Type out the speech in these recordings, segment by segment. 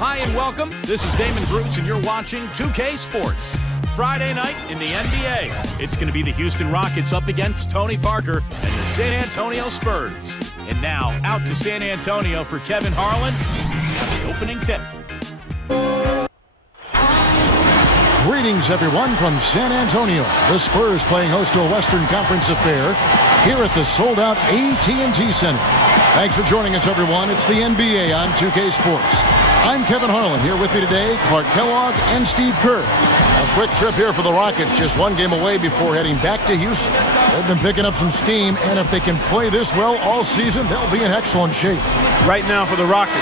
Hi and welcome. This is Damon Bruce and you're watching 2K Sports. Friday night in the NBA. It's going to be the Houston Rockets up against Tony Parker and the San Antonio Spurs. And now out to San Antonio for Kevin Harlan at the opening tip. Greetings, everyone, from San Antonio. The Spurs playing host to a Western Conference affair here at the sold-out AT&T Center. Thanks for joining us, everyone. It's the NBA on 2K Sports. I'm Kevin Harlan. Here with me today, Clark Kellogg and Steve Kerr. A quick trip here for the Rockets, just one game away before heading back to Houston. They've been picking up some steam, and if they can play this well all season, they'll be in excellent shape. Right now for the Rockets,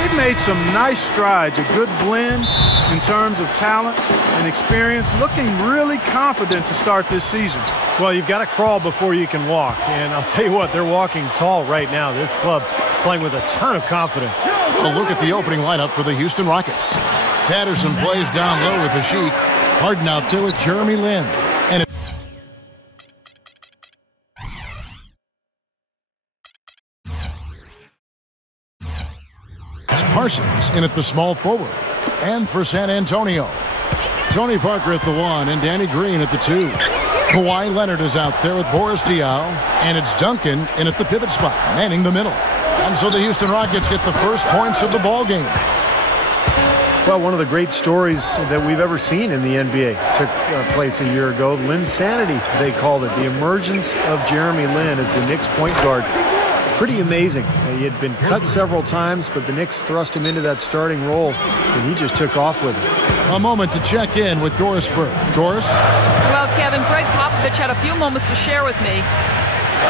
they've made some nice strides, a good blend in terms of talent and experience, looking really confident to start this season. Well, you've got to crawl before you can walk, and I'll tell you what, they're walking tall right now. This club playing with a ton of confidence. A look at the opening lineup for the Houston Rockets. Patterson plays down low with the Sheik. Harden out there with Jeremy Lin. And it's Parsons in at the small forward. And for San Antonio, Tony Parker at the 1 and Danny Green at the 2. Kawhi Leonard is out there with Boris Diaw, and it's Duncan in at the pivot spot, manning the middle. And so the Houston Rockets get the first points of the ball game. Well, one of the great stories that we've ever seen in the NBA took place a year ago. Linsanity, they called it. The emergence of Jeremy Lin as the Knicks point guard. Pretty amazing. He had been cut several times, but the Knicks thrust him into that starting role, and he just took off with it. A moment to check in with Doris Burke. Doris? Well, Kevin, Greg Popovich had a few moments to share with me.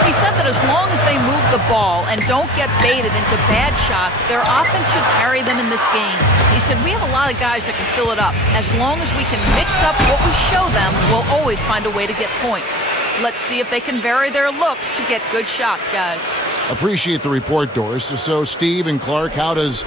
He said that as long as they move the ball and don't get baited into bad shots, their offense should carry them in this game. He said, we have a lot of guys that can fill it up. As long as we can mix up what we show them, we'll always find a way to get points. Let's see if they can vary their looks to get good shots, guys. Appreciate the report, Doris. So, Steve and Clark, how does,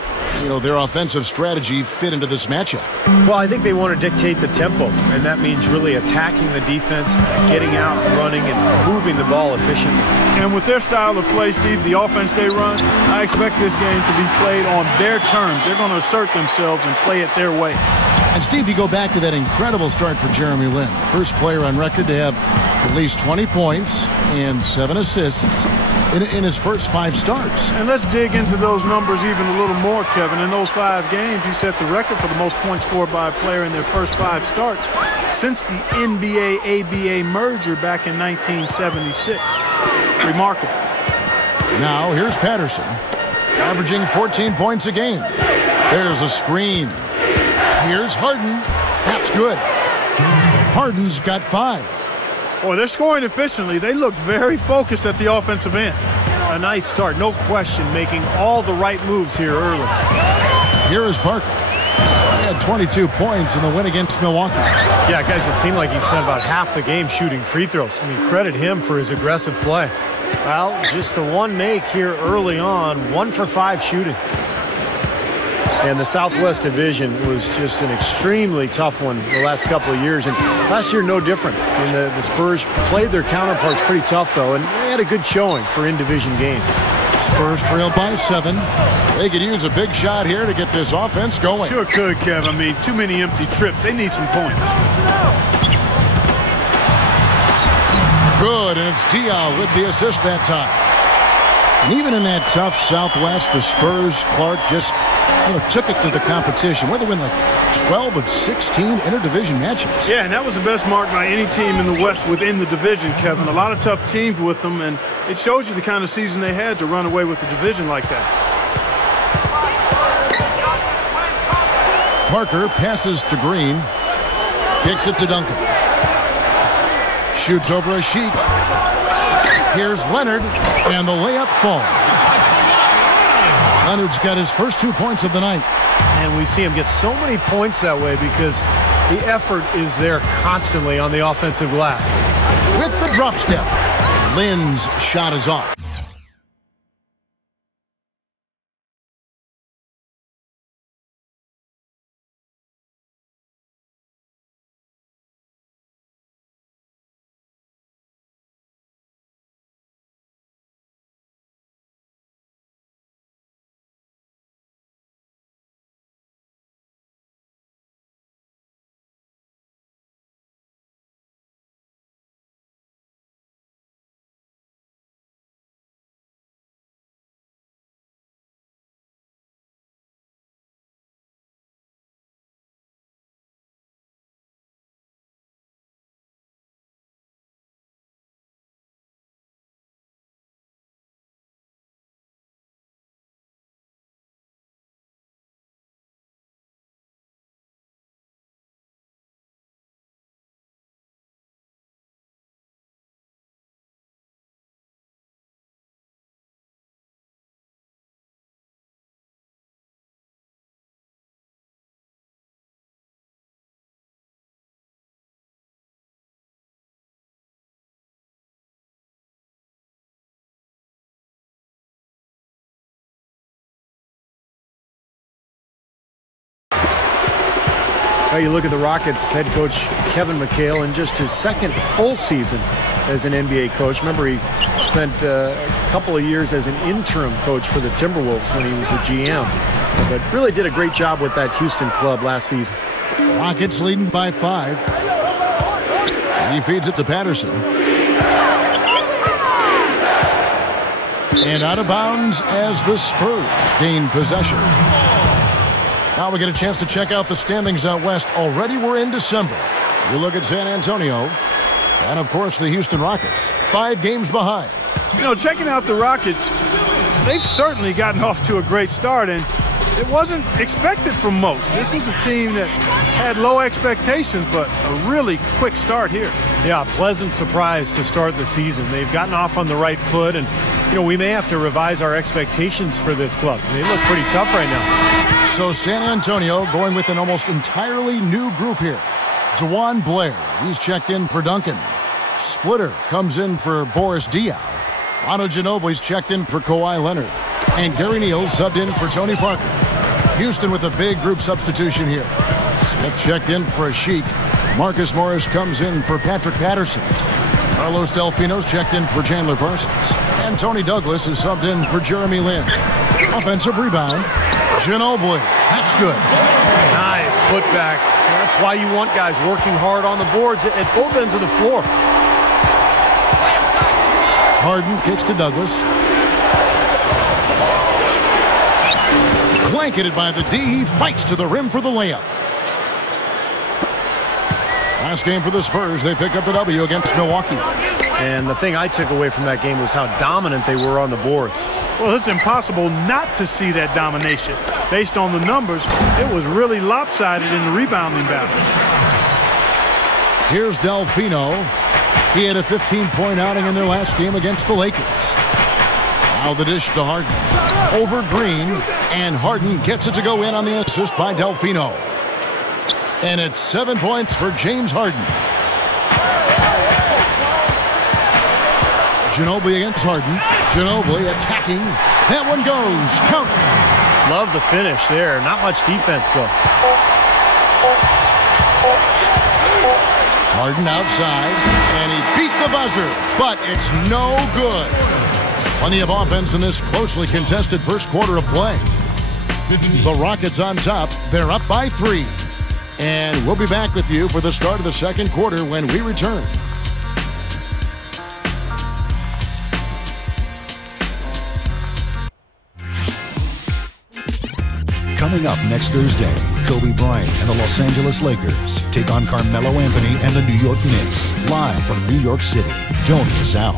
their offensive strategy fit into this matchup? Well, I think they want to dictate the tempo, and that means really attacking the defense, getting out, running, and moving the ball efficiently. And with their style of play, Steve, the offense they run, I expect this game to be played on their terms. They're going to assert themselves and play it their way. And, Steve, you go back to that incredible start for Jeremy Lin, the first player on record to have at least 20 points and 7 assists in his first 5 starts. And let's dig into those numbers even a little more, Kevin. In those 5 games, he set the record for the most points scored by a player in their first 5 starts since the NBA-ABA merger back in 1976. Remarkable. Now, here's Patterson, averaging 14 points a game. There's a screen. Here's Harden. That's good. Harden's got 5. Boy, they're scoring efficiently. They look very focused at the offensive end. A nice start, no question, making all the right moves here early. Here is Parker. He had 22 points in the win against Milwaukee. Yeah, guys, it seemed like he spent about half the game shooting free throws. I mean, credit him for his aggressive play. Well, just the one make here early on, 1 for 5 shooting. And the Southwest Division was just an extremely tough one the last couple of years. And last year, no different. And the Spurs played their counterparts pretty tough, though, and they had a good showing for in-division games. Spurs trail by 7. They could use a big shot here to get this offense going. Sure could, Kev. I mean, too many empty trips. They need some points. Good, and it's Diaw with the assist that time. And even in that tough Southwest, the Spurs, Clark, just took it to the competition. Where they win like 12 of 16 interdivision matchups. Yeah, and that was the best mark by any team in the West within the division, Kevin. A lot of tough teams with them, and it shows you the kind of season they had to run away with the division like that. Parker passes to Green. Kicks it to Duncan. Shoots over a Sheik. Here's Leonard, and the layup falls. Leonard's got his first 2 points of the night. And we see him get so many points that way because the effort is there constantly on the offensive glass. With the drop step, Lin's shot is off. Now you look at the Rockets head coach Kevin McHale in just his second full season as an NBA coach. Remember, he spent a couple of years as an interim coach for the Timberwolves when he was the GM. But really did a great job with that Houston club last season. Rockets leading by 5. He feeds it to Patterson. And out of bounds as the Spurs gain possession. Now we get a chance to check out the standings out west. Already we're in December. You look at San Antonio and, of course, the Houston Rockets. 5 games behind. You know, checking out the Rockets, they've certainly gotten off to a great start, and it wasn't expected from most. This was a team that had low expectations, but a really quick start here. Yeah, pleasant surprise to start the season. They've gotten off on the right foot, and, you know, we may have to revise our expectations for this club. They look pretty tough right now. So San Antonio going with an almost entirely new group here. DeJuan Blair, he's checked in for Duncan. Splitter comes in for Boris Diaw. Manu Ginobili's checked in for Kawhi Leonard. And Gary Neal subbed in for Tony Parker. Houston with a big group substitution here. Smith checked in for Ashik. Marcus Morris comes in for Patrick Patterson. Carlos Delfino's checked in for Chandler Parsons. And Tony Douglas is subbed in for Jeremy Lin. Offensive rebound. Ginobili. That's good. Nice putback. That's why you want guys working hard on the boards at both ends of the floor. Harden kicks to Douglas. Blanketed by the D. He fights to the rim for the layup. Last game for the Spurs. They picked up the W against Milwaukee. And the thing I took away from that game was how dominant they were on the boards. Well, it's impossible not to see that domination. Based on the numbers, it was really lopsided in the rebounding battle. Here's Delfino. He had a 15-point outing in their last game against the Lakers. Now the dish to Harden. Over Green, and Harden gets it to go in on the assist by Delfino. And it's 7 points for James Harden. Ginobili against Harden. Ginobili attacking. That one goes. Count. Love the finish there. Not much defense, though. Harden outside, and he beat the buzzer, but it's no good. Plenty of offense in this closely contested first quarter of play. The Rockets on top. They're up by 3. And we'll be back with you for the start of the second quarter when we return. Coming up next Thursday, Kobe Bryant and the Los Angeles Lakers take on Carmelo Anthony and the New York Knicks, live from New York City. Don't miss out.